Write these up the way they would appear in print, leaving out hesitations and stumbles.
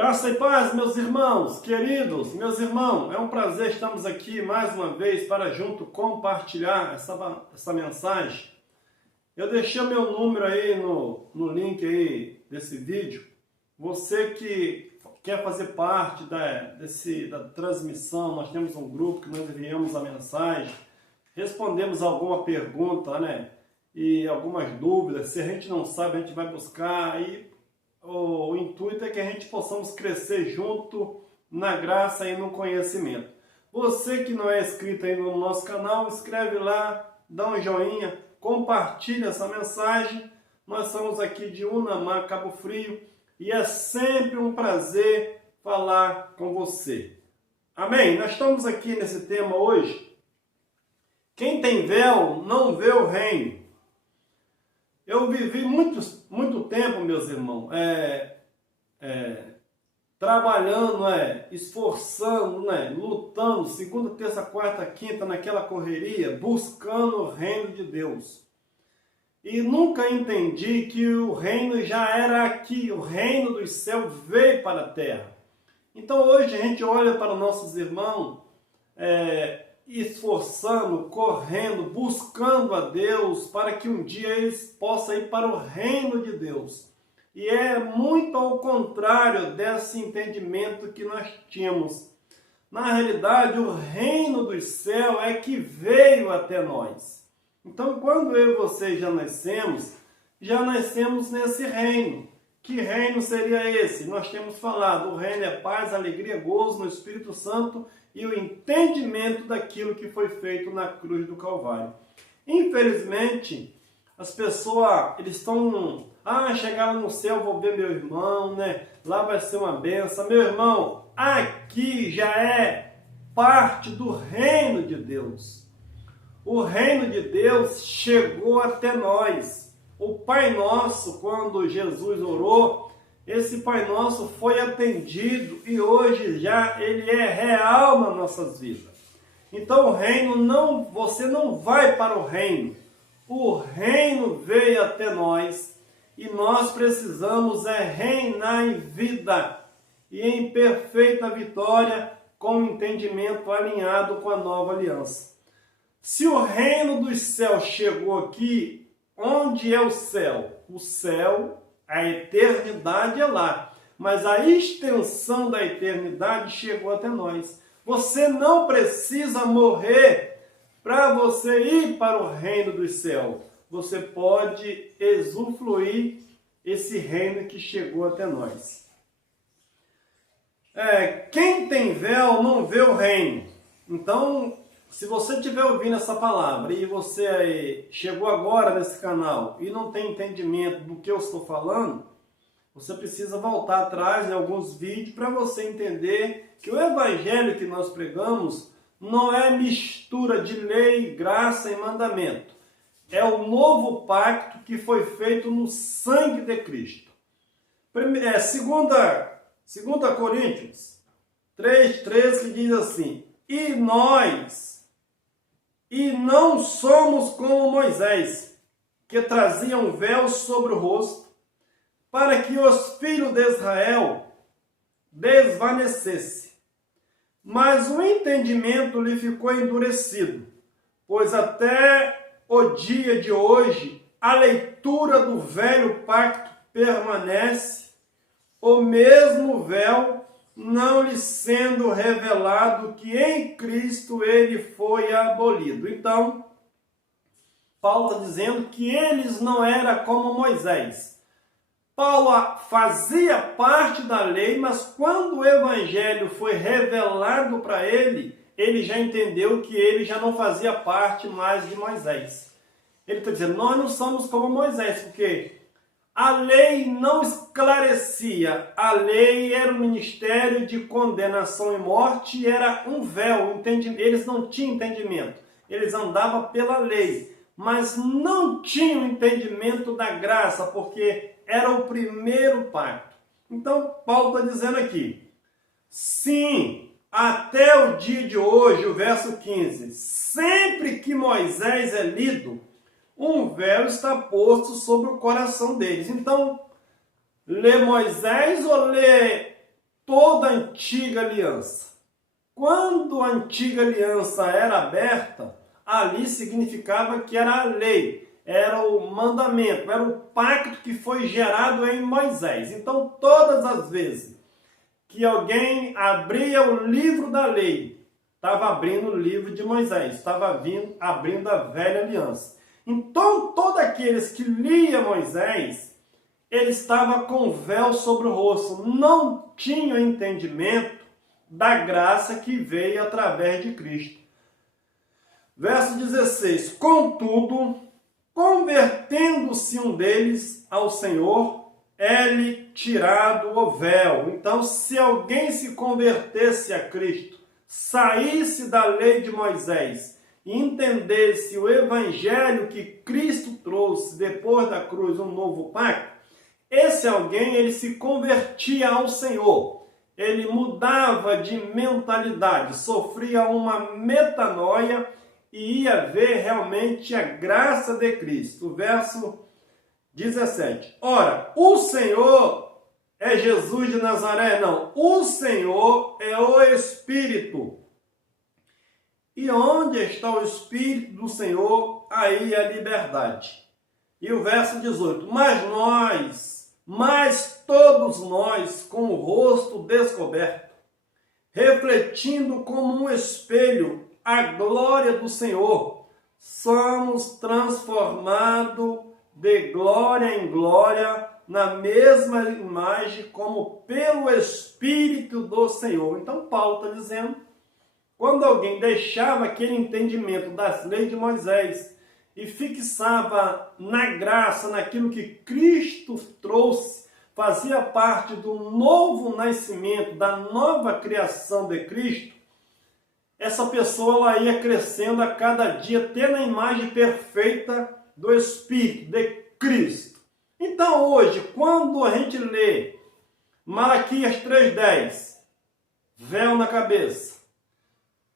Graça e paz, meus irmãos, queridos, meus irmãos, é um prazer estarmos aqui mais uma vez para junto compartilhar essa mensagem. Eu deixei meu número aí no link aí desse vídeo. Você que quer fazer parte da transmissão, nós temos um grupo que nós enviamos a mensagem, respondemos alguma pergunta, né? E algumas dúvidas. Se a gente não sabe, a gente vai buscar e o intuito é que a gente possamos crescer junto na graça e no conhecimento. Você que não é inscrito ainda no nosso canal, escreve lá, dá um joinha, compartilha essa mensagem. Nós somos aqui de Unamar, Cabo Frio, e é sempre um prazer falar com você. Amém? Nós estamos aqui nesse tema hoje. Quem tem véu não vê o reino. Eu vivi muito tempo, meus irmãos, trabalhando, esforçando, lutando, segunda, terça, quarta, quinta, naquela correria, buscando o reino de Deus. E nunca entendi que o reino já era aqui, o reino dos céus veio para a terra. Então hoje a gente olha para nossos irmãos, esforçando, correndo, buscando a Deus para que um dia eles possam ir para o reino de Deus. E é muito ao contrário desse entendimento que nós tínhamos. Na realidade, o reino dos céus é que veio até nós. Então, quando eu e você já nascemos nesse reino. Que reino seria esse? Nós temos falado, o reino é paz, alegria, gozo no Espírito Santo e o entendimento daquilo que foi feito na cruz do Calvário. Infelizmente, as pessoas, eles estão, chegaram no céu, vou ver meu irmão, lá vai ser uma benção. Meu irmão, aqui já é parte do reino de Deus. O reino de Deus chegou até nós. O Pai Nosso, quando Jesus orou, esse Pai Nosso foi atendido e hoje já ele é real nas nossas vidas. Então o reino você não vai para o reino. O reino veio até nós e nós precisamos reinar em vida e em perfeita vitória com o entendimento alinhado com a nova aliança. Se o reino dos céus chegou aqui, onde é o céu? O céu, a eternidade é lá. Mas a extensão da eternidade chegou até nós. Você não precisa morrer para você ir para o reino dos céus. Você pode usufruir esse reino que chegou até nós. Quem tem véu não vê o reino. Então, se você estiver ouvindo essa palavra e você chegou agora nesse canal e não tem entendimento do que eu estou falando, você precisa voltar atrás em alguns vídeos para você entender que o evangelho que nós pregamos não é mistura de lei, graça e mandamento. É o novo pacto que foi feito no sangue de Cristo. 2 Coríntios 3,13 que diz assim: E não somos como Moisés, que trazia um véu sobre o rosto, para que os filhos de Israel desvanecesse. Mas o entendimento lhe ficou endurecido, pois até o dia de hoje a leitura do velho pacto permanece, o mesmo véu não lhe sendo revelado que em Cristo ele foi abolido. Então, Paulo está dizendo que eles não eram como Moisés. Paulo fazia parte da lei, mas quando o evangelho foi revelado para ele, ele já entendeu que ele já não fazia parte mais de Moisés. Ele está dizendo, nós não somos como Moisés, porque a lei não esclarecia, a lei era um ministério de condenação e morte e era um véu, eles não tinham entendimento, eles andavam pela lei, mas não tinham entendimento da graça, porque era o primeiro pacto. Então Paulo está dizendo aqui, sim, até o dia de hoje, o verso 15, sempre que Moisés é lido, um véu está posto sobre o coração deles. Então, lê Moisés ou lê toda a antiga aliança. Quando a antiga aliança era aberta, ali significava que era a lei, era o mandamento, era o pacto que foi gerado em Moisés. Então, todas as vezes que alguém abria o livro da lei, estava abrindo o livro de Moisés, estava abrindo a velha aliança. Então, todos aqueles que liam Moisés, ele estava com véu sobre o rosto, não tinham entendimento da graça que veio através de Cristo. Verso 16: Contudo, convertendo-se um deles ao Senhor, é-lhe tirado o véu. Então, se alguém se convertesse a Cristo, saísse da lei de Moisés e entendesse o evangelho que Cristo trouxe depois da cruz, um novo pacto, esse alguém, ele se convertia ao Senhor. Ele mudava de mentalidade, sofria uma metanoia e ia ver realmente a graça de Cristo. Verso 17. Ora, o Senhor é Jesus de Nazaré? Não. O Senhor é o Espírito. E onde está o Espírito do Senhor, aí a liberdade. E o verso 18. Mas todos nós, com o rosto descoberto, refletindo como um espelho a glória do Senhor, somos transformados de glória em glória na mesma imagem como pelo Espírito do Senhor. Então Paulo está dizendo, quando alguém deixava aquele entendimento das leis de Moisés e fixava na graça, naquilo que Cristo trouxe, fazia parte do novo nascimento, da nova criação de Cristo, essa pessoa ela ia crescendo a cada dia, tendo a imagem perfeita do Espírito, de Cristo. Então hoje, quando a gente lê Malaquias 3,10, véu na cabeça,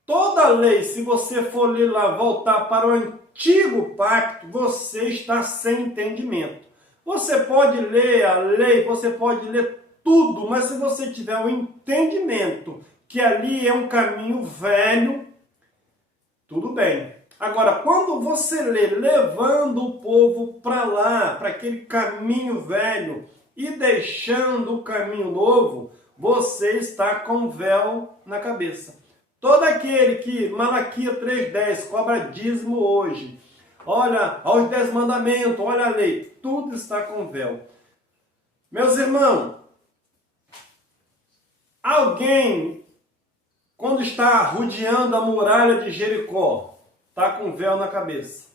toda lei, se você for ler lá, voltar para o antigo pacto, você está sem entendimento. Você pode ler a lei, você pode ler tudo, mas se você tiver o entendimento que ali é um caminho velho, tudo bem. Agora, quando você lê levando o povo para lá, para aquele caminho velho e deixando o caminho novo, você está com véu na cabeça. Todo aquele que, Malaquias 3,10, cobra dízimo hoje, olha aos 10 mandamentos, olha a lei, tudo está com véu. Meus irmãos, alguém, quando está rodeando a muralha de Jericó, está com véu na cabeça.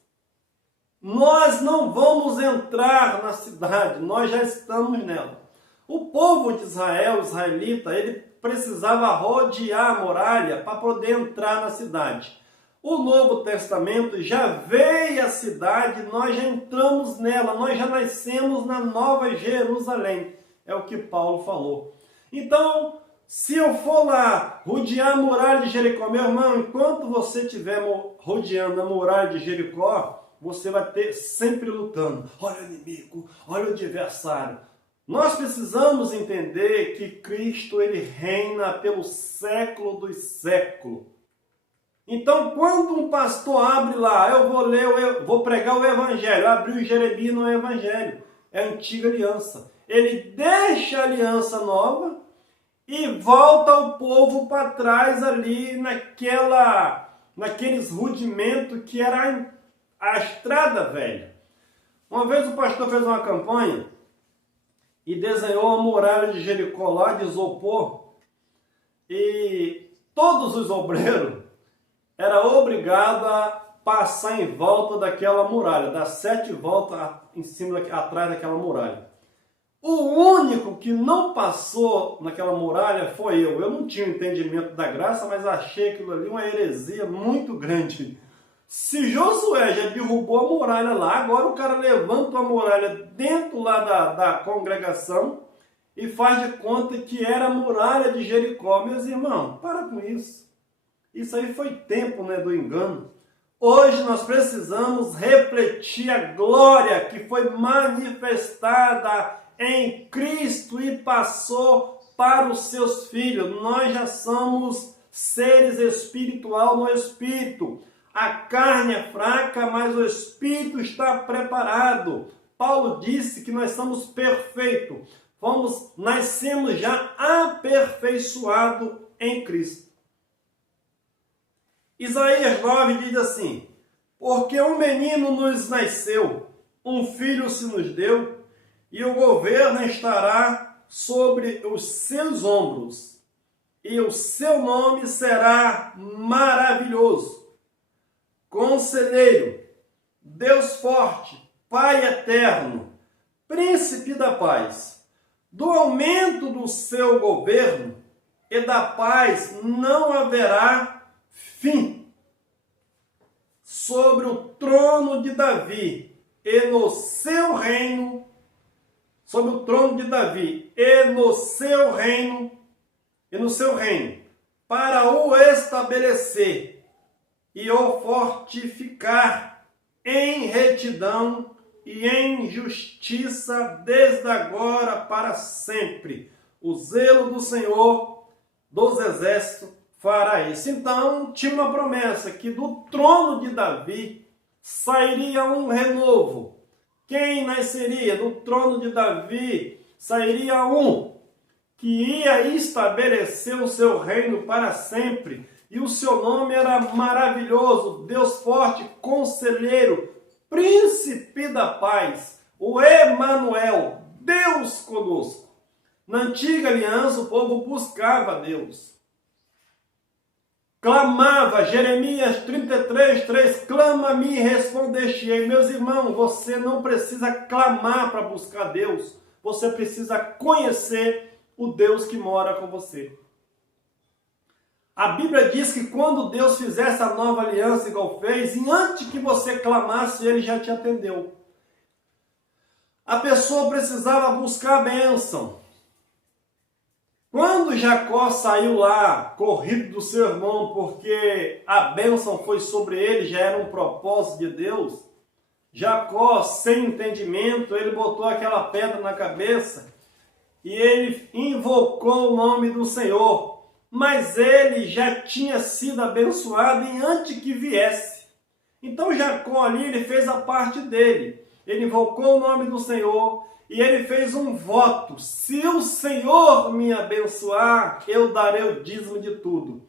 Nós não vamos entrar na cidade, nós já estamos nela. O povo de Israel, israelita, ele precisava rodear a muralha para poder entrar na cidade. O Novo Testamento já veio à cidade, nós já entramos nela, nós já nascemos na Nova Jerusalém. É o que Paulo falou. Então, se eu for lá rodear a muralha de Jericó, meu irmão, enquanto você estiver rodeando a muralha de Jericó, você vai ter sempre lutando. Olha o inimigo, olha o adversário. Nós precisamos entender que Cristo ele reina pelo século dos séculos. Então, quando um pastor abre lá, eu vou pregar o Evangelho, abriu Jeremias no Evangelho, é a antiga aliança. Ele deixa a aliança nova e volta o povo para trás ali naqueles rudimentos que era a estrada velha. Uma vez o pastor fez uma campanha e desenhou a muralha de Jericó lá de isopor e todos os obreiros eram obrigados a passar em volta daquela muralha, dar 7 voltas em cima, atrás daquela muralha. O único que não passou naquela muralha foi eu. Eu não tinha entendimento da graça, mas achei aquilo ali uma heresia muito grande. Se Josué já derrubou a muralha lá, agora o cara levanta a muralha dentro lá da congregação e faz de conta que era a muralha de Jericó. Meus irmãos, para com isso. Isso aí foi tempo, né, do engano. Hoje nós precisamos refletir a glória que foi manifestada em Cristo e passou para os seus filhos. Nós já somos seres espiritual no espírito. A carne é fraca, mas o espírito está preparado. Paulo disse que nós somos perfeitos. Nascemos já aperfeiçoados em Cristo. Isaías 9 diz assim: porque um menino nos nasceu, um filho se nos deu, e o governo estará sobre os seus ombros, e o seu nome será maravilhoso, Conselheiro, Deus forte, Pai eterno, Príncipe da paz. Do aumento do seu governo e da paz não haverá fim. Sobre o trono de Davi e no seu reino, sobre o trono de Davi e no seu reino, para o estabelecer e o fortificar em retidão e em justiça desde agora para sempre. O zelo do Senhor dos exércitos fará isso. Então, tinha uma promessa que do trono de Davi sairia um renovo. Quem nasceria? Do trono de Davi sairia um que ia estabelecer o seu reino para sempre. E o seu nome era maravilhoso, Deus forte, Conselheiro, Príncipe da paz, o Emanuel, Deus conosco. Na antiga aliança, o povo buscava Deus. Clamava, Jeremias 33:3, clama-me e respondeste-ei. Meus irmãos, você não precisa clamar para buscar Deus, você precisa conhecer o Deus que mora com você. A Bíblia diz que quando Deus fizesse a nova aliança igual fez, e antes que você clamasse, Ele já te atendeu. A pessoa precisava buscar a bênção. Quando Jacó saiu lá, corrido do seu irmão, porque a bênção foi sobre ele, já era um propósito de Deus, Jacó, sem entendimento, ele botou aquela pedra na cabeça e ele invocou o nome do Senhor. Mas ele já tinha sido abençoado e antes que viesse. Então Jacó ali, ele fez a parte dele. Ele invocou o nome do Senhor e ele fez um voto. Se o Senhor me abençoar, eu darei o dízimo de tudo.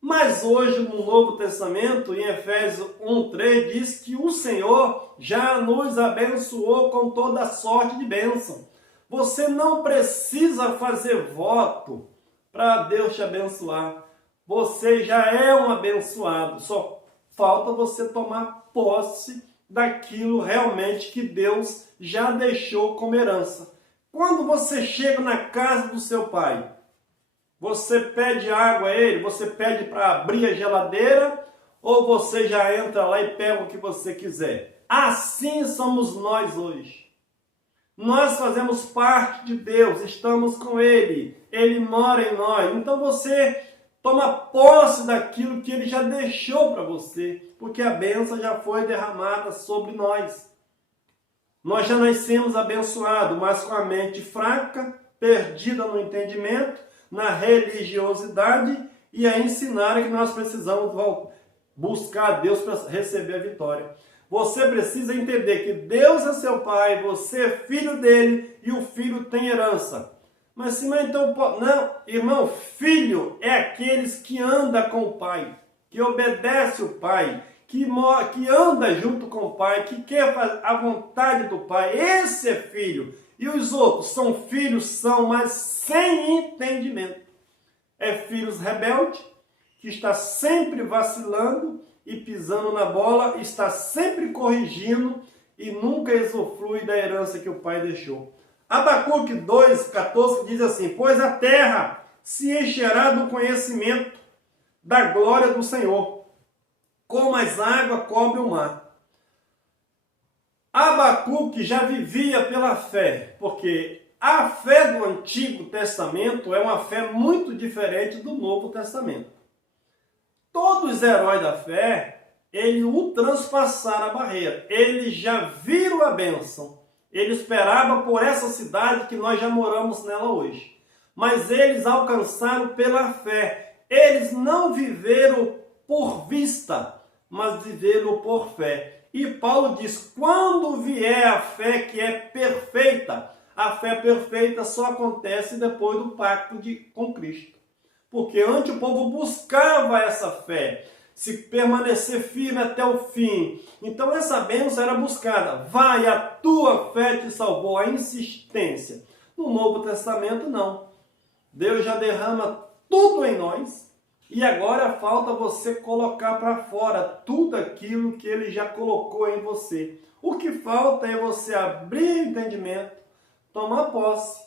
Mas hoje no Novo Testamento, em Efésios 1:3, diz que o Senhor já nos abençoou com toda sorte de bênção. Você não precisa fazer voto para Deus te abençoar. Você já é um abençoado. Só falta você tomar posse daquilo realmente que Deus já deixou como herança. Quando você chega na casa do seu pai, você pede água a ele, você pede para abrir a geladeira, ou você já entra lá e pega o que você quiser. Assim somos nós hoje. Nós fazemos parte de Deus, estamos com Ele, Ele mora em nós. Então você toma posse daquilo que Ele já deixou para você, porque a bênção já foi derramada sobre nós. Nós já nascemos abençoados, mas com a mente fraca, perdida no entendimento, na religiosidade e a ensinar que nós precisamos buscar a Deus para receber a vitória. Você precisa entender que Deus é seu pai, você é filho dele e o filho tem herança. Mas se não, então, não, irmão, filho é aqueles que andam com o pai, que obedece o pai, que anda junto com o pai, que quer a vontade do pai. Esse é filho. E os outros são filhos, mas sem entendimento. É filhos rebeldes, que está sempre vacilando e pisando na bola, está sempre corrigindo e nunca usufrui da herança que o pai deixou. Abacuque 2:14 diz assim: pois a terra se encherá do conhecimento da glória do Senhor, como as águas cobrem o mar. Abacuque já vivia pela fé, porque a fé do Antigo Testamento é uma fé muito diferente do Novo Testamento. Todos os heróis da fé, eles ultrapassaram a barreira. Eles já viram a bênção. Ele esperava por essa cidade que nós já moramos nela hoje. mas eles alcançaram pela fé. Eles não viveram por vista, mas viveram por fé. E Paulo diz, quando vier a fé que é perfeita, a fé perfeita só acontece depois do pacto com Cristo. Porque antes o povo buscava essa fé, se permanecer firme até o fim. Então essa bênção era buscada. Vai, a tua fé te salvou, a insistência. No Novo Testamento não. Deus já derrama tudo em nós e agora falta você colocar para fora tudo aquilo que Ele já colocou em você. O que falta é você abrir o entendimento, tomar posse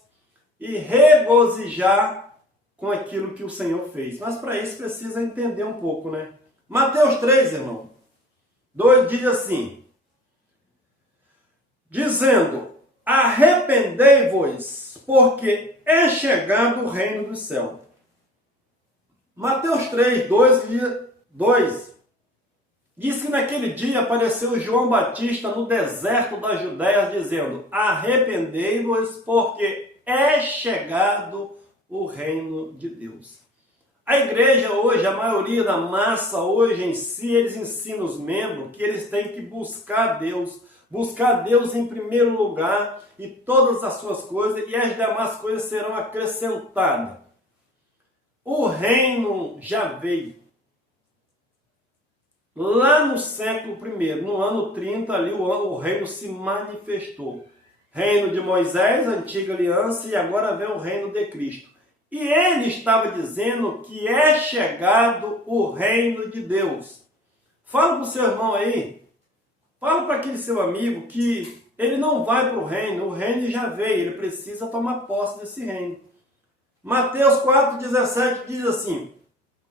e regozijar com aquilo que o Senhor fez. Mas para isso precisa entender um pouco, né? Mateus 3, irmão, 2 diz assim, dizendo, arrependei-vos, porque é chegado o reino do céu. Mateus 3, 2 diz que naquele dia apareceu João Batista no deserto da Judéia, dizendo, arrependei-vos, porque é chegado o reino de Deus. A igreja hoje, a maioria da massa hoje em si, eles ensinam os membros que eles têm que buscar Deus em primeiro lugar e todas as suas coisas, e as demais coisas serão acrescentadas. O reino já veio. Lá no século I, no ano 30, ali o reino se manifestou. Reino de Moisés, antiga aliança, e agora vem o reino de Cristo. E ele estava dizendo que é chegado o reino de Deus. Fala para o seu irmão aí, fala para aquele seu amigo que ele não vai para o reino já veio, ele precisa tomar posse desse reino. Mateus 4,17 diz assim,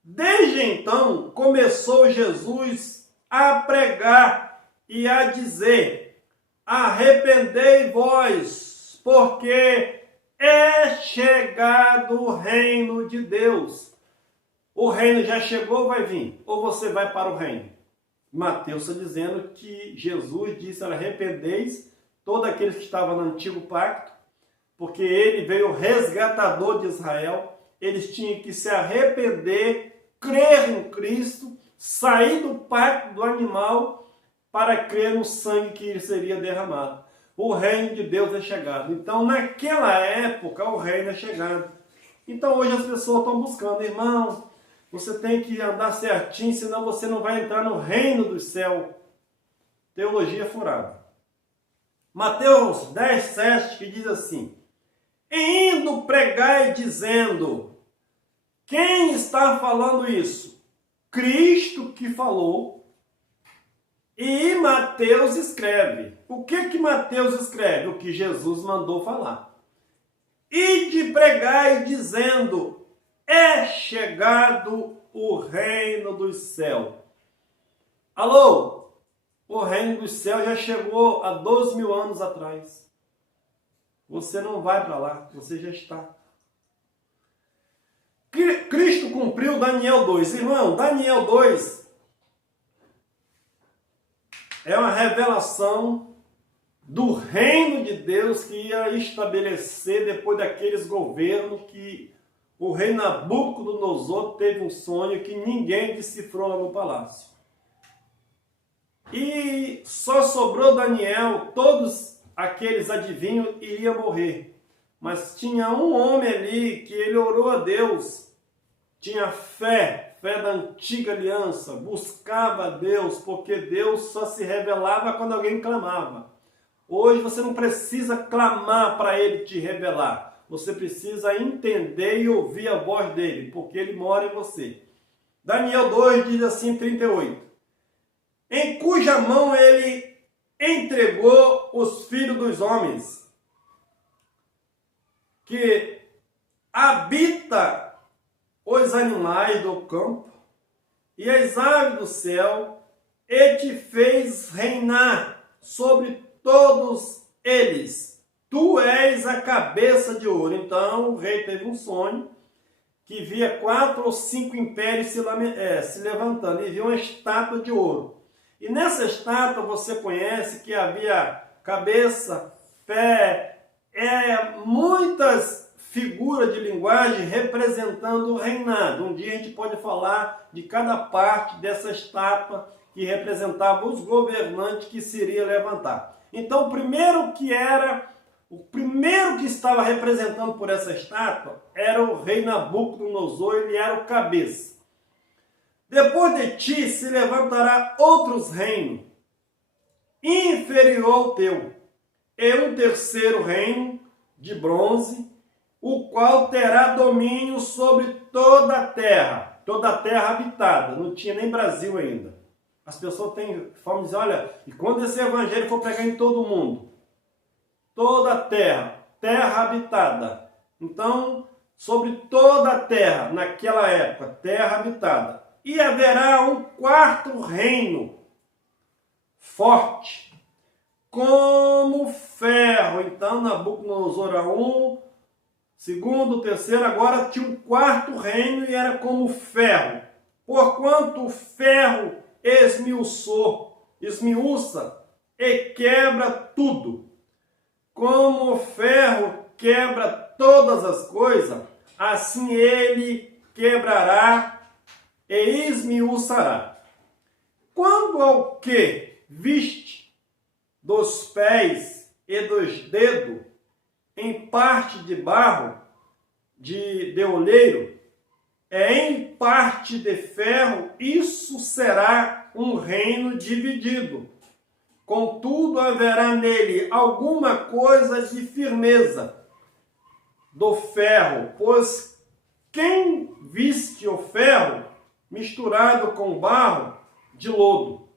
desde então começou Jesus a pregar e a dizer, arrependei-vos, porque é chegado o reino de Deus. O reino já chegou, vai vir? Ou você vai para o reino? Mateus está dizendo que Jesus disse, arrependeis, todos aqueles que estavam no antigo pacto, porque ele veio o resgatador de Israel, eles tinham que se arrepender, crer em Cristo, sair do pacto do animal para crer no sangue que seria derramado. O reino de Deus é chegado. Então, naquela época, o reino é chegado. Então, hoje as pessoas estão buscando, irmão, você tem que andar certinho, senão você não vai entrar no reino do céu. Teologia furada. Mateus 10, 7, que diz assim, e indo pregai dizendo, quem está falando isso? Cristo que falou. E Mateus escreve. O que Mateus escreve? O que Jesus mandou falar. E de pregai dizendo, é chegado o reino dos céus. Alô? O reino dos céus já chegou há 12.000 anos atrás. Você não vai para lá, você já está. Cristo cumpriu Daniel 2. Irmão, Daniel 2 é uma revelação do reino de Deus que ia estabelecer depois daqueles governos que o rei Nabucodonosor teve um sonho que ninguém decifrou lá no palácio. E só sobrou Daniel, todos aqueles adivinhos iriam morrer. Mas tinha um homem ali que ele orou a Deus, tinha fé da antiga aliança, buscava a Deus, porque Deus só se revelava quando alguém clamava. Hoje você não precisa clamar para Ele te revelar, você precisa entender e ouvir a voz dEle, porque Ele mora em você. Daniel 2 diz assim, 38, em cuja mão Ele entregou os filhos dos homens, que habita os animais do campo e as aves do céu, e te fez reinar sobre todos eles. Tu és a cabeça de ouro. Então o rei teve um sonho que via 4 ou 5 impérios se levantando e viu uma estátua de ouro. E nessa estátua você conhece que havia cabeça, pé, muitas figura de linguagem representando o reinado. Um dia a gente pode falar de cada parte dessa estátua que representava os governantes que se iria levantar. Então, o primeiro que estava representando por essa estátua era o rei Nabucodonosor, ele era o cabeça. Depois de ti se levantará outros reinos, inferior ao teu, e um terceiro reino de bronze, o qual terá domínio sobre toda a terra habitada. Não tinha nem Brasil ainda. As pessoas têm fome de dizer, olha, e quando esse evangelho for pregar em todo mundo? Toda a terra habitada. Então, sobre toda a terra, naquela época, terra habitada. E haverá um quarto reino, forte, como ferro. Então, Nabucodonosor era um, segundo, terceiro, agora tinha um quarto reino e era como ferro. Porquanto o ferro esmiuça e quebra tudo. Como o ferro quebra todas as coisas, assim ele quebrará e esmiuçará. Quando ao que viste dos pés e dos dedos, em parte de barro, de olheiro, em parte de ferro, isso será um reino dividido. Contudo, haverá nele alguma coisa de firmeza do ferro, pois quem viste o ferro misturado com barro de lodo.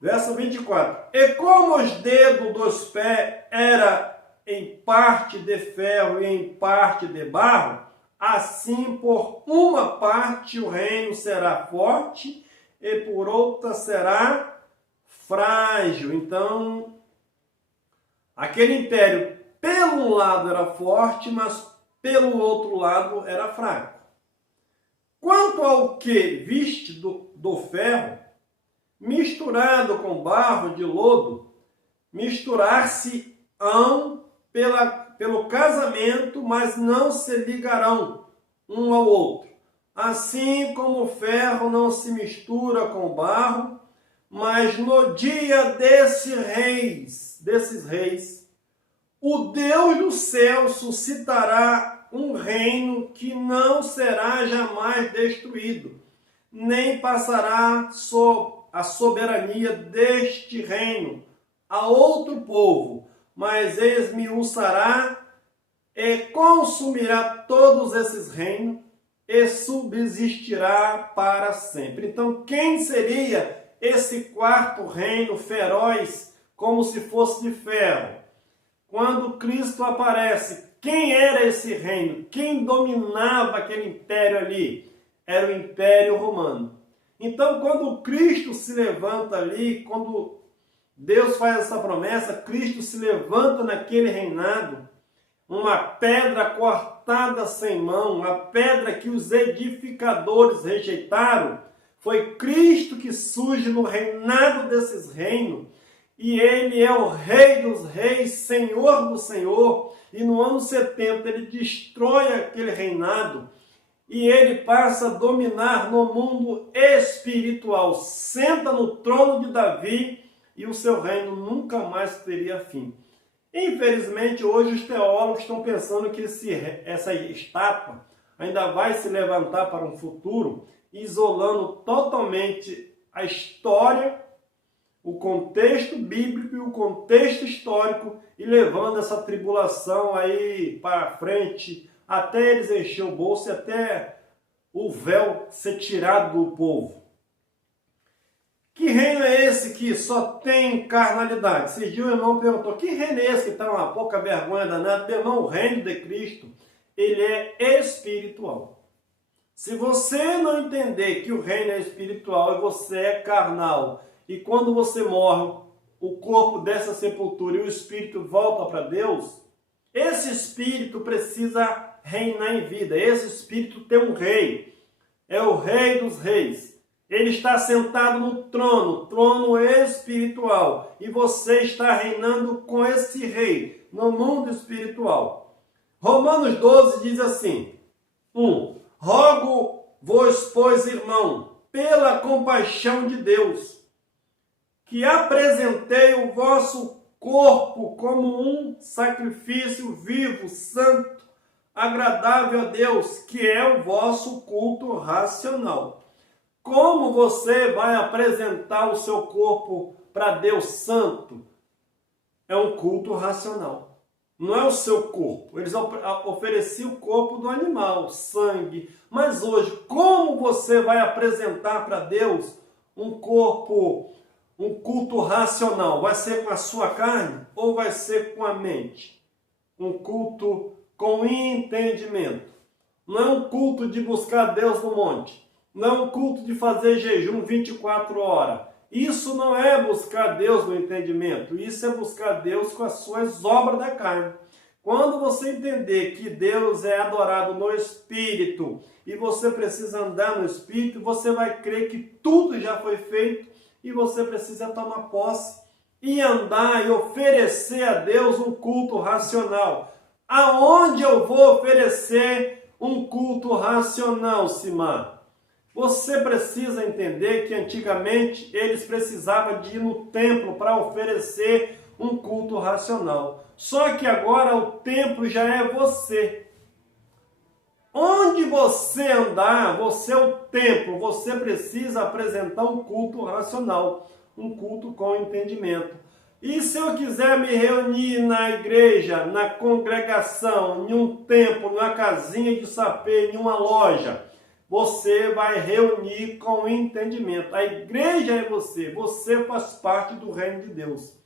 Verso 24. E como os dedos dos pés era em parte de ferro e em parte de barro, assim por uma parte o reino será forte e por outra será frágil. Então, aquele império, pelo lado era forte, mas pelo outro lado era fraco. Quanto ao que viste do ferro, misturado com barro de lodo, misturar-se-ão pelo casamento, mas não se ligarão um ao outro. Assim como o ferro não se mistura com o barro, mas no dia desses reis, o Deus do céu suscitará um reino que não será jamais destruído, nem passará a soberania deste reino a outro povo, mas esmiuçará e consumirá todos esses reinos e subsistirá para sempre. Então, quem seria esse quarto reino feroz, como se fosse de ferro? Quando Cristo aparece, quem era esse reino? Quem dominava aquele império ali? Era o Império Romano. Então, quando Cristo se levanta ali, quando Deus faz essa promessa, Cristo se levanta naquele reinado, uma pedra cortada sem mão, a pedra que os edificadores rejeitaram, foi Cristo que surge no reinado desses reinos, e ele é o Rei dos Reis, Senhor do Senhor, e no ano 70 ele destrói aquele reinado, e ele passa a dominar no mundo espiritual, senta no trono de Davi, e o seu reino nunca mais teria fim. Infelizmente, hoje os teólogos estão pensando que essa estátua ainda vai se levantar para um futuro, isolando totalmente a história, o contexto bíblico e o contexto histórico e levando essa tribulação aí para frente, até eles encher o bolso e até o véu ser tirado do povo. Que reino é esse que só tem carnalidade? Esses dias o irmão perguntou, que reino é esse que está uma pouca vergonha danada? Meu irmão, o reino de Cristo, ele é espiritual. Se você não entender que o reino é espiritual e você é carnal, e quando você morre, o corpo dessa sepultura e o espírito volta para Deus, esse espírito precisa reinar em vida. Esse espírito tem um rei, é o Rei dos Reis. Ele está sentado no trono espiritual, e você está reinando com esse rei no mundo espiritual. Romanos 12 diz assim: 1. Rogo-vos, pois, irmão, pela compaixão de Deus, que apresentei o vosso corpo como um sacrifício vivo, santo, agradável a Deus, que é o vosso culto racional. Como você vai apresentar o seu corpo para Deus santo? É um culto racional. Não é o seu corpo. Eles ofereciam o corpo do animal, sangue. Mas hoje, como você vai apresentar para Deus um corpo, um culto racional? Vai ser com a sua carne ou vai ser com a mente? Um culto com entendimento. Não é um culto de buscar Deus no monte. Não é um culto de fazer jejum 24 horas. Isso não é buscar Deus no entendimento. Isso é buscar Deus com as suas obras da carne. Quando você entender que Deus é adorado no Espírito e você precisa andar no Espírito, você vai crer que tudo já foi feito e você precisa tomar posse e andar e oferecer a Deus um culto racional. Aonde eu vou oferecer um culto racional, Simar? Você precisa entender que antigamente eles precisavam de ir no templo para oferecer um culto racional. Só que agora o templo já é você. Onde você andar, você é o templo, você precisa apresentar um culto racional, um culto com entendimento. E se eu quiser me reunir na igreja, na congregação, em um templo, numa casinha de sapê, em uma loja, você vai reunir com entendimento. A igreja é você, você faz parte do reino de Deus.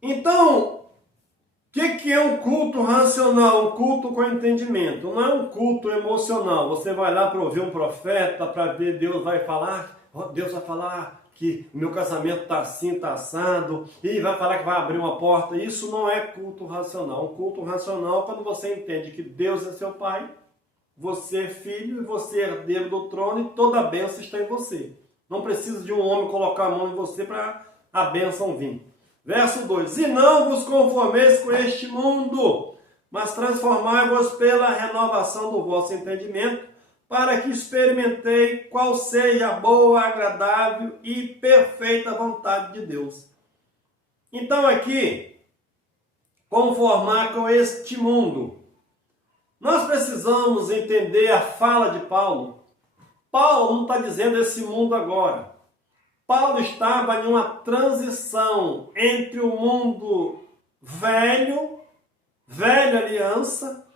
Então, o que é um culto racional? Um culto com entendimento. Não é um culto emocional. Você vai lá para ouvir um profeta, para ver Deus vai falar, Deus vai falar que o meu casamento está assim, está assado, e vai falar que vai abrir uma porta. Isso não é culto racional. Um culto racional é quando você entende que Deus é seu Pai, você é filho e você é herdeiro do trono e toda a bênção está em você. Não precisa de um homem colocar a mão em você para a bênção vir. Verso 2. E não vos conformeis com este mundo, mas transformai-vos pela renovação do vosso entendimento, para que experimentei qual seja a boa, agradável e perfeita vontade de Deus. Então aqui, conformar com este mundo. Nós precisamos entender a fala de Paulo. Paulo não está dizendo esse mundo agora. Paulo estava em uma transição entre o mundo velho, velha aliança,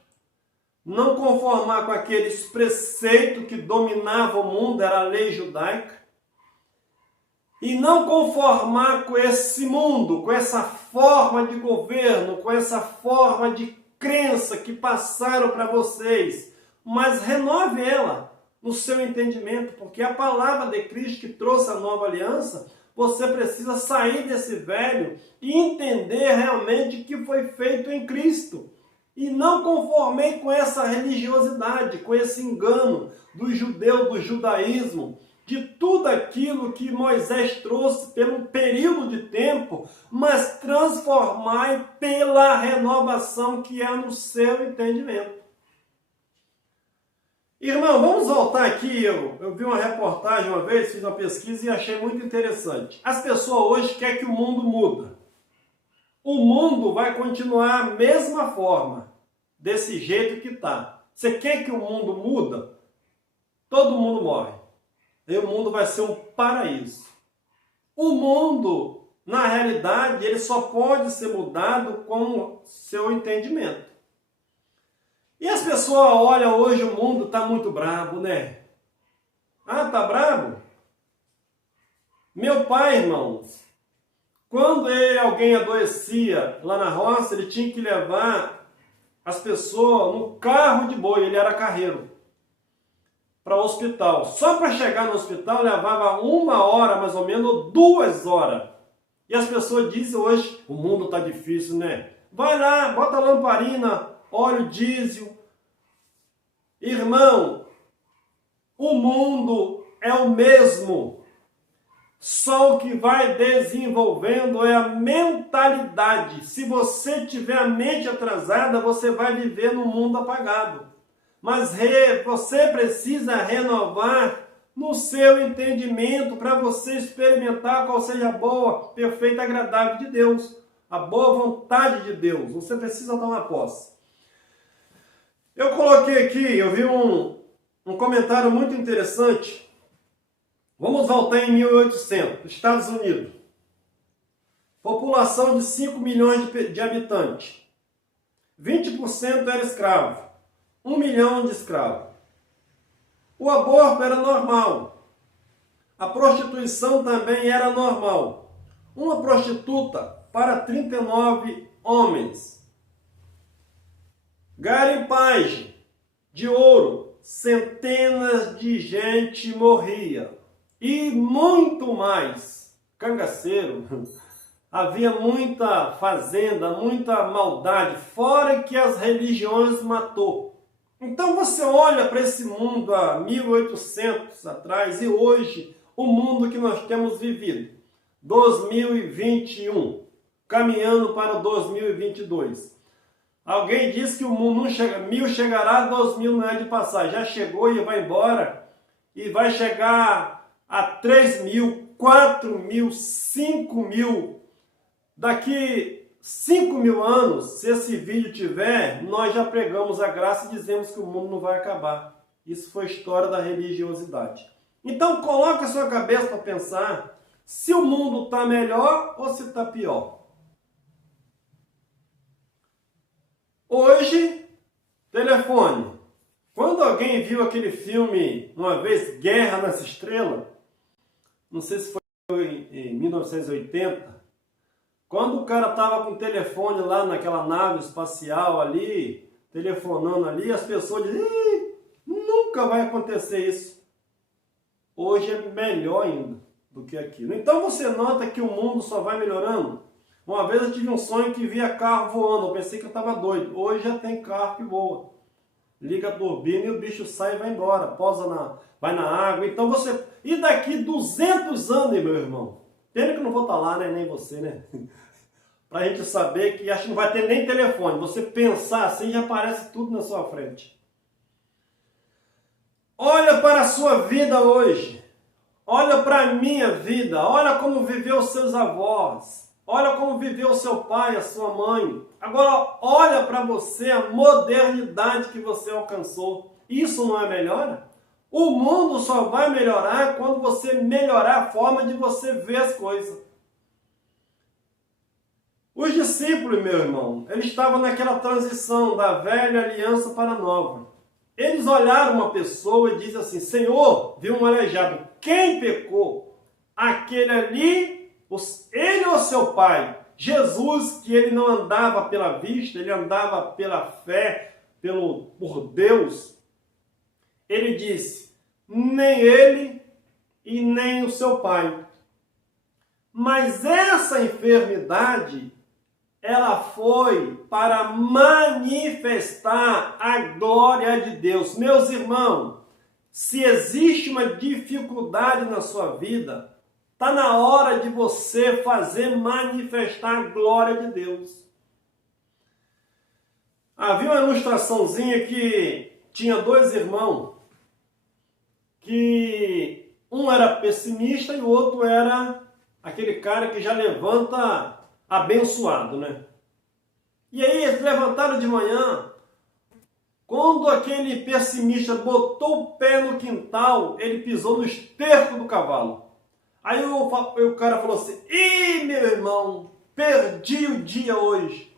não conformar com aqueles preceitos que dominavam o mundo, era a lei judaica, e não conformar com esse mundo, com essa forma de governo, com essa forma de crença que passaram para vocês, mas renove ela no seu entendimento, porque a palavra de Cristo que trouxe a nova aliança, você precisa sair desse velho e entender realmente o que foi feito em Cristo. E não conformei com essa religiosidade, com esse engano do judeu, do judaísmo, de tudo aquilo que Moisés trouxe pelo período de tempo, mas transformai pela renovação que é no seu entendimento. Irmão, vamos voltar aqui. Eu vi uma reportagem uma vez, fiz uma pesquisa e achei muito interessante. As pessoas hoje querem que o mundo muda. O mundo vai continuar a mesma forma, desse jeito que está. Você quer que o mundo muda? Todo mundo morre. E o mundo vai ser um paraíso. O mundo, na realidade, ele só pode ser mudado com o seu entendimento. E as pessoas olham hoje, o mundo está muito brabo, né? Ah, tá brabo? Meu pai, irmãos, quando alguém adoecia lá na roça, ele tinha que levar as pessoas no carro de boi, ele era carreiro, para o hospital. Só para chegar no hospital levava 1 hora, mais ou menos, ou 2 horas. E as pessoas dizem hoje, o mundo está difícil, né? Vai lá, bota lamparina, óleo diesel. Irmão, o mundo é o mesmo. Só o que vai desenvolvendo é a mentalidade. Se você tiver a mente atrasada, você vai viver num mundo apagado. Mas você precisa renovar no seu entendimento para você experimentar qual seja a boa, perfeita e agradável de Deus. A boa vontade de Deus. Você precisa tomar posse. Eu coloquei aqui, eu vi um comentário muito interessante. Vamos voltar em 1800, Estados Unidos. População de 5 milhões de habitantes. 20% era escravo. 1 milhão de escravos. O aborto era normal. A prostituição também era normal. Uma prostituta para 39 homens. Garimpagem de ouro. Centenas de gente morria. E muito mais. Cangaceiro. Havia muita fazenda, muita maldade. Fora que as religiões matou. Então você olha para esse mundo há 1800 atrás e hoje, o mundo que nós temos vivido. 2021. Caminhando para 2022. Alguém disse que o mundo não chega, 1000 chegará, 2000 não é de passar. Já chegou e vai embora. E vai chegar a 3.000, 4.000, 5.000. Daqui 5.000 anos, se esse vídeo tiver, nós já pregamos a graça e dizemos que o mundo não vai acabar. Isso foi história da religiosidade. Então coloque a sua cabeça para pensar se o mundo está melhor ou se está pior. Hoje, telefone. Quando alguém viu aquele filme, uma vez, Guerra nas Estrelas, não sei se foi em 1980, quando o cara estava com o telefone lá naquela nave espacial ali, telefonando ali, as pessoas dizem, nunca vai acontecer isso. Hoje é melhor ainda do que aquilo. Então você nota que o mundo só vai melhorando. Uma vez eu tive um sonho que via carro voando, eu pensei que eu estava doido. Hoje já tem carro que voa. Liga a turbina e o bicho sai e vai embora, vai na água. Então você... E daqui 200 anos, meu irmão? Pena que eu não vou estar lá, né? Nem você, né? Pra gente saber que acho que não vai ter nem telefone. Você pensar assim, já aparece tudo na sua frente. Olha para a sua vida hoje. Olha para a minha vida. Olha como viveu os seus avós. Olha como viveu o seu pai, a sua mãe. Agora, olha para você a modernidade que você alcançou. Isso não é melhora? O mundo só vai melhorar quando você melhorar a forma de você ver as coisas. Os discípulos, meu irmão, eles estavam naquela transição da velha aliança para a nova. Eles olharam uma pessoa e dizem assim, Senhor, viu um aleijado, quem pecou? Aquele ali, ele ou seu pai? Jesus, que ele não andava pela vista, ele andava pela fé, por Deus. Ele disse, nem ele e nem o seu pai. Mas essa enfermidade, ela foi para manifestar a glória de Deus. Meus irmãos, se existe uma dificuldade na sua vida, está na hora de você fazer manifestar a glória de Deus. Havia uma ilustraçãozinha que tinha dois irmãos, que um era pessimista e o outro era aquele cara que já levanta abençoado, né? E aí eles levantaram de manhã, quando aquele pessimista botou o pé no quintal, ele pisou no esterco do cavalo. Aí o cara falou assim, ih, meu irmão, perdi o dia hoje.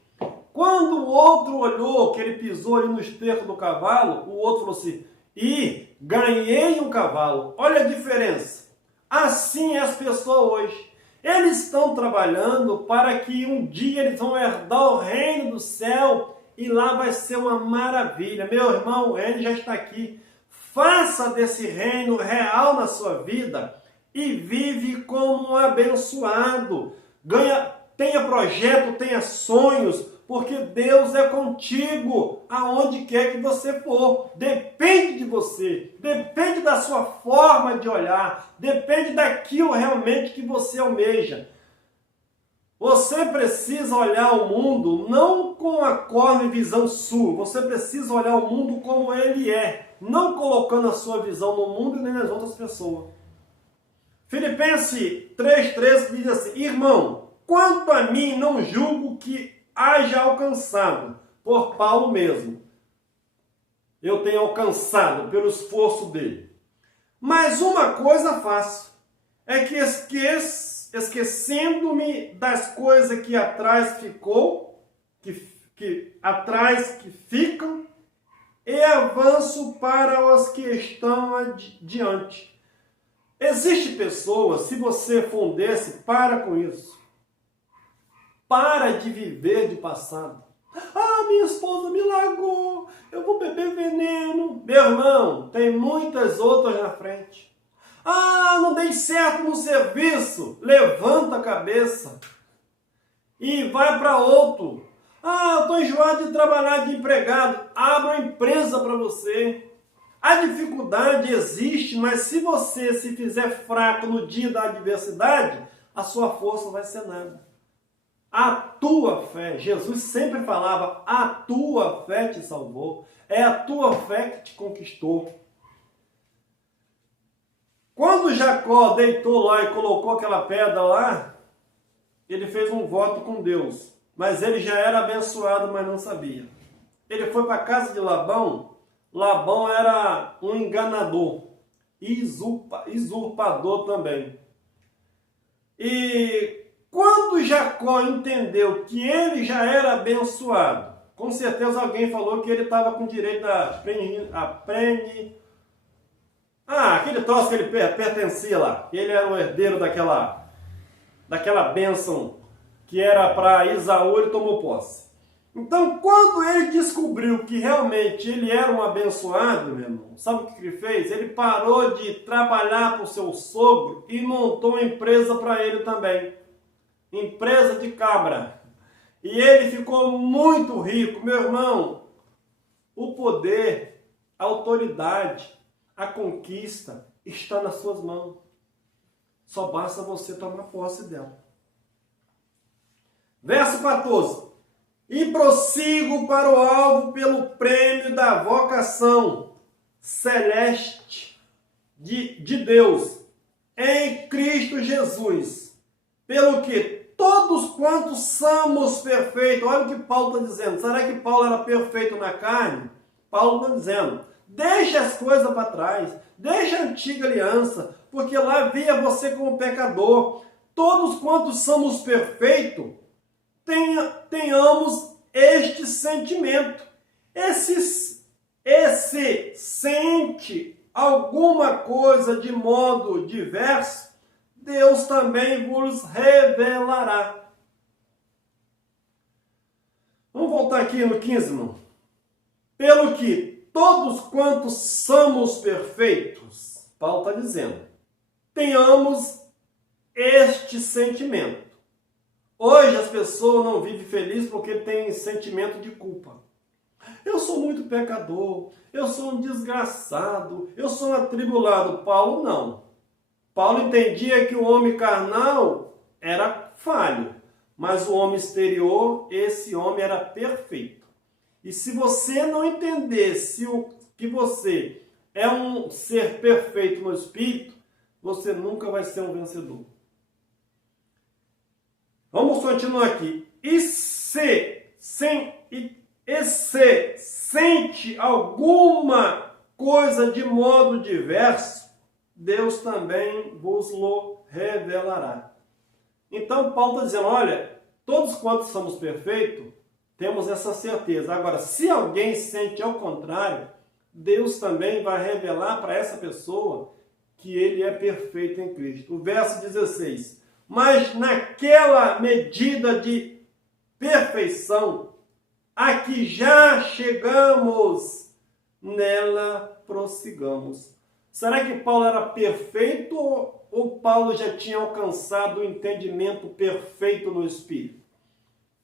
Quando o outro olhou que ele pisou ali no esterco do cavalo, o outro falou assim, ih, ganhei um cavalo. Olha a diferença. Assim é as pessoas hoje. Eles estão trabalhando para que um dia eles vão herdar o reino do céu e lá vai ser uma maravilha. Meu irmão, ele já está aqui. Faça desse reino real na sua vida e vive como um abençoado. Tenha projeto, tenha sonhos, porque Deus é contigo aonde quer que você for. Depende de você, depende da sua forma de olhar, depende daquilo realmente que você almeja. Você precisa olhar o mundo não com a cosmovisão sua, você precisa olhar o mundo como ele é, não colocando a sua visão no mundo e nem nas outras pessoas. Filipenses 3,13 diz assim: irmão, quanto a mim não julgo que haja alcançado, por Paulo mesmo. Eu tenho alcançado pelo esforço dele. Mas uma coisa faço, é que esquecendo-me das coisas que atrás ficou, que ficam, e avanço para as que estão adiante. Existem pessoas, se você fundesse, para com isso. Para de viver de passado. Ah, minha esposa me largou, eu vou beber veneno. Meu irmão, tem muitas outras na frente. Ah, não dei certo no serviço. Levanta a cabeça e vai para outro. Ah, eu estou enjoado de trabalhar de empregado. Abra uma empresa para você. A dificuldade existe, mas se você se fizer fraco no dia da adversidade, a sua força vai ser nada. A tua fé, Jesus sempre falava, a tua fé te salvou. É a tua fé que te conquistou. Quando Jacó deitou lá e colocou aquela pedra lá, ele fez um voto com Deus. Mas ele já era abençoado, mas não sabia. Ele foi para a casa de Labão. Labão era um enganador, usurpador também. E quando Jacó entendeu que ele já era abençoado, com certeza alguém falou que ele estava com direito aquele troço que ele pertencia lá. Ele era o herdeiro daquela bênção que era para Esaú, ele tomou posse. Então, quando ele descobriu que realmente ele era um abençoado, meu irmão, sabe o que ele fez? Ele parou de trabalhar para o seu sogro e montou uma empresa para ele também. Empresa de cabra. E ele ficou muito rico. Meu irmão, o poder, a autoridade, a conquista está nas suas mãos. Só basta você tomar posse dela. Verso 14. E prossigo para o alvo pelo prêmio da vocação celeste de Deus em Cristo Jesus. Pelo que todos quantos somos perfeitos. Olha o que Paulo está dizendo. Será que Paulo era perfeito na carne? Paulo está dizendo, deixa as coisas para trás. Deixa a antiga aliança. Porque lá via você como pecador. Todos quantos somos perfeitos, tenhamos este sentimento. Esse sente alguma coisa de modo diverso, Deus também vos revelará. Vamos voltar aqui no 15, irmão. Pelo que todos quantos somos perfeitos, Paulo está dizendo, tenhamos este sentimento. Hoje as pessoas não vivem felizes porque têm sentimento de culpa. Eu sou muito pecador, eu sou um desgraçado, eu sou um atribulado. Paulo não. Paulo entendia que o homem carnal era falho, mas o homem exterior, esse homem era perfeito. E se você não entendesse que você é um ser perfeito no espírito, você nunca vai ser um vencedor. Vamos continuar aqui. E se sente alguma coisa de modo diverso, Deus também vos lo revelará. Então Paulo está dizendo, olha, todos quantos somos perfeitos, temos essa certeza. Agora, se alguém sente ao contrário, Deus também vai revelar para essa pessoa que ele é perfeito em Cristo. O verso 16. Mas naquela medida de perfeição, a que já chegamos, nela prossigamos. Será que Paulo era perfeito ou Paulo já tinha alcançado o entendimento perfeito no Espírito?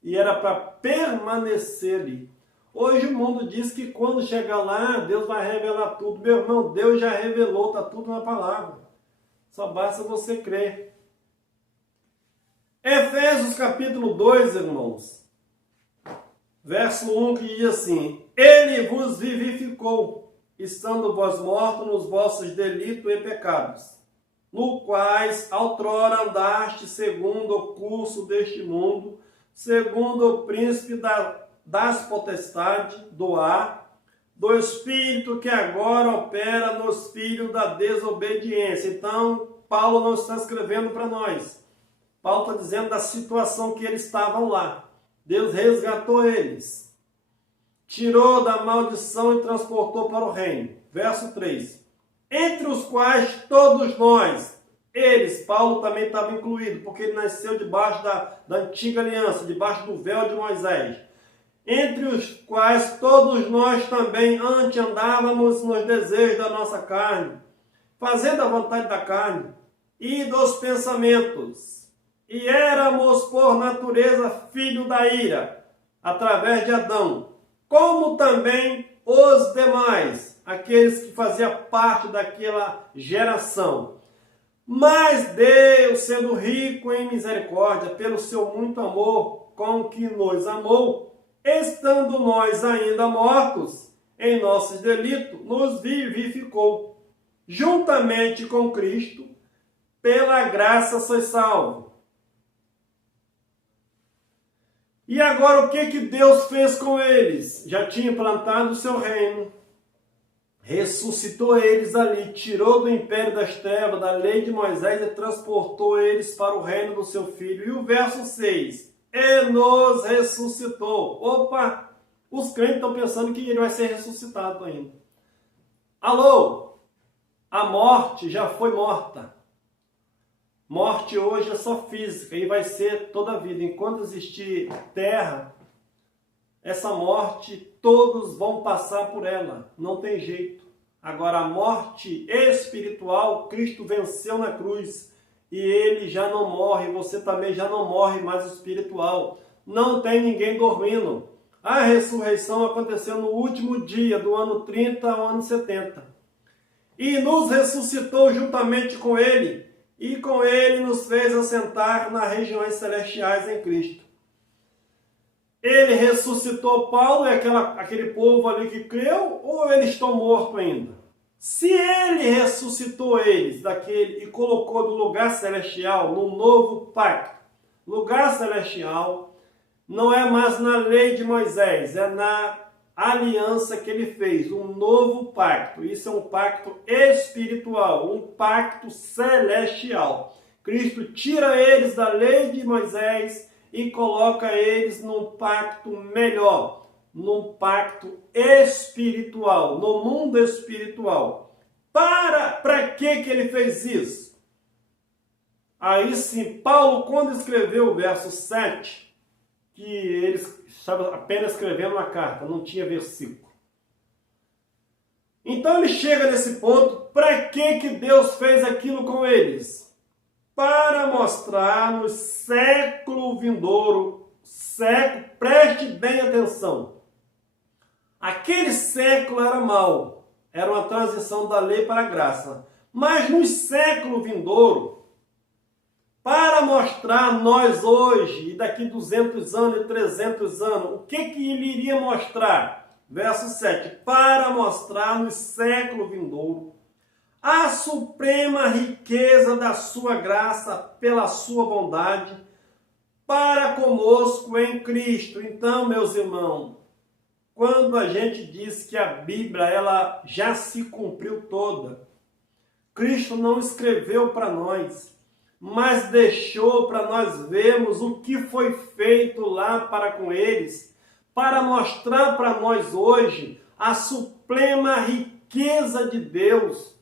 e era para permanecer ali. Hoje o mundo diz que quando chegar lá, Deus vai revelar tudo. Meu irmão, Deus já revelou, está tudo na palavra. Só basta você crer. Efésios capítulo 2, irmãos. Verso 1 que diz assim: Ele vos vivificou, estando vós mortos nos vossos delitos e pecados, no quais outrora andaste segundo o curso deste mundo, segundo o príncipe das potestades do ar, do espírito que agora opera nos filhos da desobediência. Então, Paulo não está escrevendo para nós. Paulo está dizendo da situação que eles estavam lá. Deus resgatou eles, tirou da maldição e transportou para o reino. Verso 3. Entre os quais todos nós, eles, Paulo também estava incluído, porque ele nasceu debaixo da antiga aliança, debaixo do véu de Moisés. Entre os quais todos nós também antes andávamos nos desejos da nossa carne, fazendo a vontade da carne e dos pensamentos. E éramos por natureza filho da ira, através de Adão, como também os demais, aqueles que faziam parte daquela geração. Mas Deus, sendo rico em misericórdia, pelo seu muito amor com que nos amou, estando nós ainda mortos em nossos delitos, nos vivificou, juntamente com Cristo, pela graça sois salvos. E agora o que Deus fez com eles? Já tinha implantado o seu reino, ressuscitou eles ali, tirou do império das trevas, da lei de Moisés e transportou eles para o reino do seu Filho. E o verso 6, e nos ressuscitou. Opa, os crentes estão pensando que ele vai ser ressuscitado ainda. Alô, a morte já foi morta. Morte hoje é só física e vai ser toda a vida. Enquanto existir terra, essa morte, todos vão passar por ela. Não tem jeito. Agora, a morte espiritual, Cristo venceu na cruz. E ele já não morre, você também já não morre mais espiritual. Não tem ninguém dormindo. A ressurreição aconteceu no último dia do ano 30 ao ano 70. E nos ressuscitou juntamente com ele. E com ele nos fez assentar nas regiões celestiais em Cristo. Ele ressuscitou Paulo e aquele povo ali que creu, ou eles estão mortos ainda? Se ele ressuscitou eles daquele e colocou no lugar celestial, no novo pacto, lugar celestial não é mais na lei de Moisés, é na aliança que ele fez, um novo pacto. Isso é um pacto espiritual, um pacto celestial. Cristo tira eles da lei de Moisés e coloca eles num pacto melhor, num pacto espiritual, no mundo espiritual. Para que ele fez isso? Aí sim, Paulo, quando escreveu o verso 7, que ele estava apenas escrevendo uma carta, não tinha versículo. Então ele chega nesse ponto, para que Deus fez aquilo com eles? Para mostrar no século vindouro, preste bem atenção, aquele século era mau, era uma transição da lei para a graça, mas no século vindouro, para mostrar a nós hoje, e daqui 200 anos e 300 anos, o que ele iria mostrar? Verso 7, para mostrar no século vindouro a suprema riqueza da sua graça pela sua bondade para conosco em Cristo. Então, meus irmãos, quando a gente diz que a Bíblia ela já se cumpriu toda, Cristo não escreveu para nós, mas deixou para nós vermos o que foi feito lá para com eles, para mostrar para nós hoje a suprema riqueza de Deus,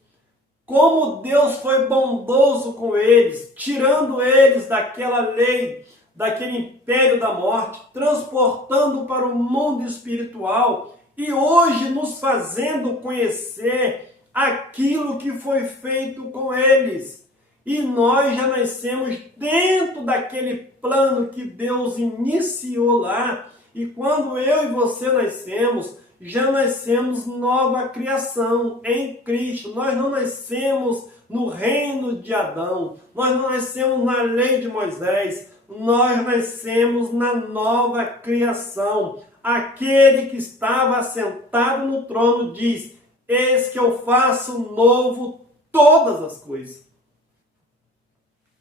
como Deus foi bondoso com eles, tirando eles daquela lei, daquele império da morte, transportando para o mundo espiritual e hoje nos fazendo conhecer aquilo que foi feito com eles. E nós já nascemos dentro daquele plano que Deus iniciou lá. E quando eu e você nascemos, já nascemos nova criação em Cristo. Nós não nascemos no reino de Adão. Nós não nascemos na lei de Moisés. Nós nascemos na nova criação. Aquele que estava assentado no trono diz: eis que eu faço novo todas as coisas.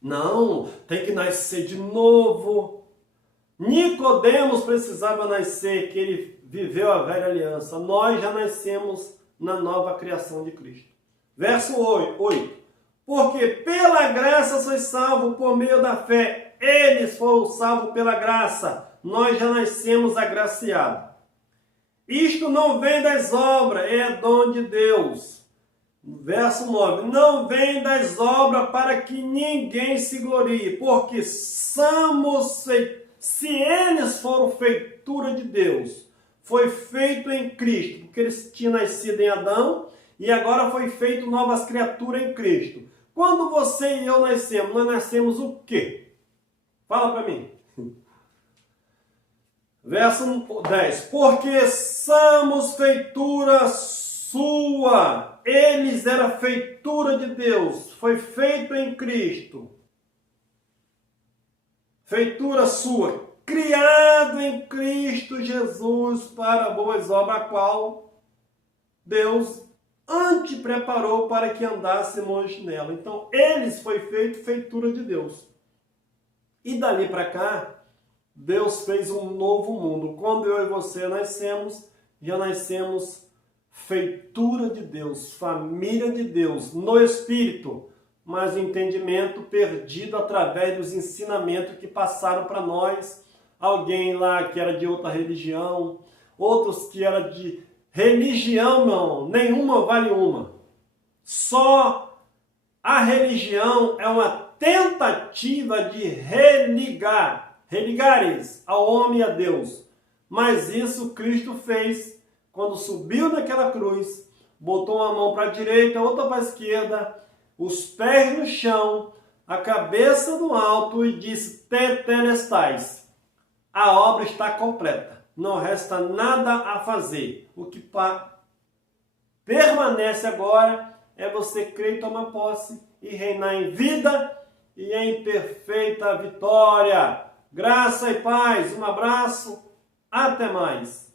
Não, tem que nascer de novo. Nicodemos precisava nascer, que ele viveu a velha aliança. Nós já nascemos na nova criação de Cristo. Verso 8. Porque pela graça sois salvos por meio da fé. Eles foram salvos pela graça. Nós já nascemos agraciados. Isto não vem das obras, é dom de Deus. Verso 9. Não vem das obras para que ninguém se glorie, porque somos feitos. Se eles foram feitura de Deus, foi feito em Cristo, porque eles tinham nascido em Adão e agora foi feito novas criaturas em Cristo. Quando você e eu nascemos, nós nascemos o quê? Fala para mim. Verso 10. Porque somos feitura sua. Eles eram feitura de Deus. Foi feito em Cristo. Feitura sua. Criado em Cristo Jesus para boas obras, a qual Deus antes preparou para que andássemos nela. Então, eles foi feito feitura de Deus. E dali para cá, Deus fez um novo mundo. Quando eu e você nascemos, já nascemos feitura de Deus, família de Deus, no Espírito, mas o entendimento perdido através dos ensinamentos que passaram para nós. Alguém lá que era de outra religião, outros que eram de religião, não, nenhuma vale uma. Só a religião é uma tentativa de religares ao homem e a Deus. Mas isso Cristo fez quando subiu naquela cruz, botou uma mão para a direita, outra para a esquerda, os pés no chão, a cabeça no alto e disse: tetelestais. A obra está completa. Não resta nada a fazer. O que permanece agora é você crer e tomar posse e reinar em vida e em perfeita vitória. Graça e paz. Um abraço. Até mais.